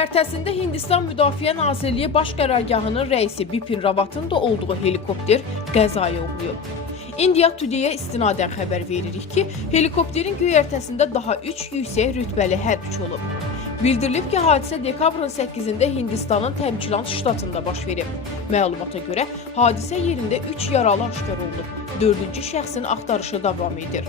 Göyərtəsində Hindistan Müdafiə Nazirliyi Baş Qərargahının rəisi Bipin Rawatın da olduğu helikopter qəzaya uğrayıb. India Today-ə istinadən xəbər veririk ki, helikopterin göyərtəsində daha 3 yüksək rütbəli hərbçi olub. Bildirilib ki, hadisə dekabrın 8-də Hindistanın Təmkilan ştatında baş verib. Məlumata görə hadisə yerində 3 yaralı aşkar olunub. 4-cü şəxsin axtarışı davam edir.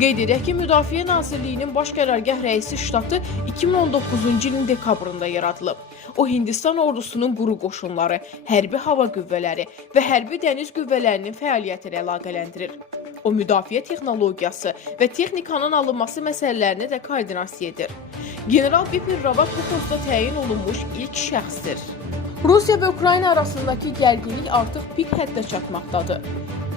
Qeyd edək ki, Müdafiə Nazirliyinin baş qərargah rəisi ştatı 2019-cu ilin dekabrında yaradılıb. O Hindistan ordusunun quru qoşunları, hərbi hava qüvvələri və hərbi dəniz qüvvələrinin fəaliyyəti ilə əlaqələndirir. O müdafiə texnologiyası və texnikanın alınması məsələlərini də koordinasiya edir. General Bipin postda təyin olunmuş ilk şəxsdir. Rusiya və Ukrayna arasındakı gərginlik artıq pik həddə çatmaqdadır.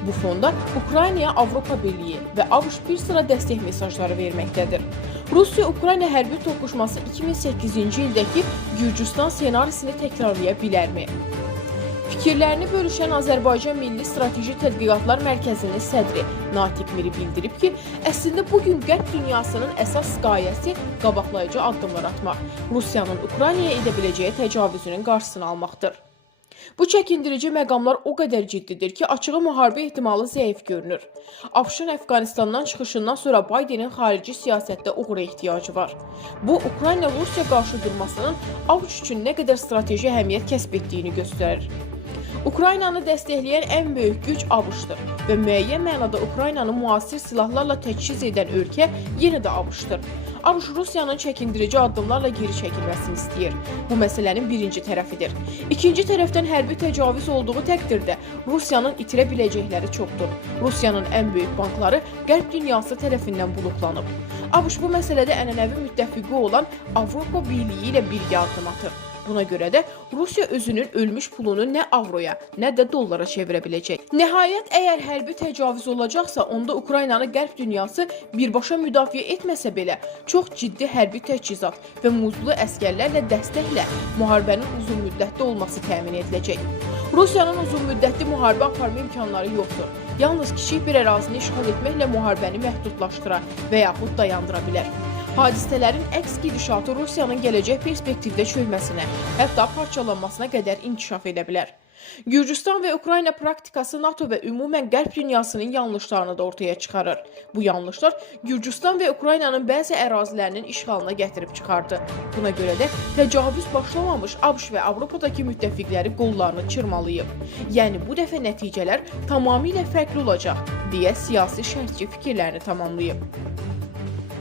Bu fonda Ukraynaya Avropa Birliyi və ABŞ bir sıra dəstək mesajları verməkdədir. Rusiya-Ukrayna hərbi toqquşması 2008-ci ildəki Gürcüstan ssenarisini təkrarlaya bilərmi? Fikirlərini bölüşən Azərbaycan Milli Strateji Tədqiqatlar Mərkəzinin sədri Natiq Miri bildirib ki, əslində bu gün Qərb dünyasının əsas qayəsi qabaqlayıcı addımlar atmaq, Rusiyanın Ukraynaya edə biləcəyi təcavüzünün qarşısını almaqdır. Bu çəkindirici məqamlar o qədər ciddidir ki, açığı müharibə ehtimalı zəif görünür. ABŞ-ın Əfqanistandan çıxışından sonra Baydenin xarici siyasətdə uğura ehtiyacı var. Bu, Ukrayna-Rusiya qarşıdurmasının ABŞ üçün nə qədər strateji əhəmiyyət kəsb etdiyini göstərir. Ukraynanı dəstəkləyən ən böyük güc ABŞ-dır və müəyyən mənada Ukraynanı müasir silahlarla təchiz edən ölkə yenə də ABŞ-dır. ABŞ Rusiyanın çəkindirici addımlarla geri çəkilməsini istəyir. Bu məsələnin birinci tərəfidir. İkinci tərəfdən hərbi təcavüz olduğu təqdirdə Rusiyanın itirə biləcəkləri çoxdur. Rusiyanın ən böyük bankları Qərb dünyası tərəfindən bloklanıb. ABŞ bu məsələdə ənənəvi müttəfiqi olan Avropa Birliyi ilə birgə addım atır. Buna görə də Rusiya özünün ölmüş pulunu nə avroya, nə də dollara çevirə biləcək. Nəhayət, əgər hərbi təcavüz olacaqsa, onda Ukraynanı qərb dünyası birbaşa müdafiə etməsə belə, çox ciddi hərbi təchizat və muzlu əskərlərlə dəstəklə müharibənin uzun müddətli olması təmin ediləcək. Rusiyanın uzun müddətli müharibə aparma imkanları yoxdur. Yalnız kiçik bir ərazini işğal etməklə müharibəni məhdudlaşdıra və yaxud dayandıra bilər. Hadisələrin əks gedişatı Rusiyanın gələcək perspektivdə çölməsinə, hətta parçalanmasına qədər inkişaf edə bilər. Gürcüstan və Ukrayna praktikası NATO və ümumən Qərb dünyasının yanlışlarını da ortaya çıxarır. Bu yanlışlar Gürcüstan və Ukraynanın bəzi ərazilərinin işğalına gətirib çıxardı. Buna görə də təcavüz başlamamış ABŞ və Avropadakı müttəfiqləri qollarını çırmalayıb. Yəni bu dəfə nəticələr tamamilə fərqli olacaq, deyə siyasi şərhçi fikirlərini tamamlayıb.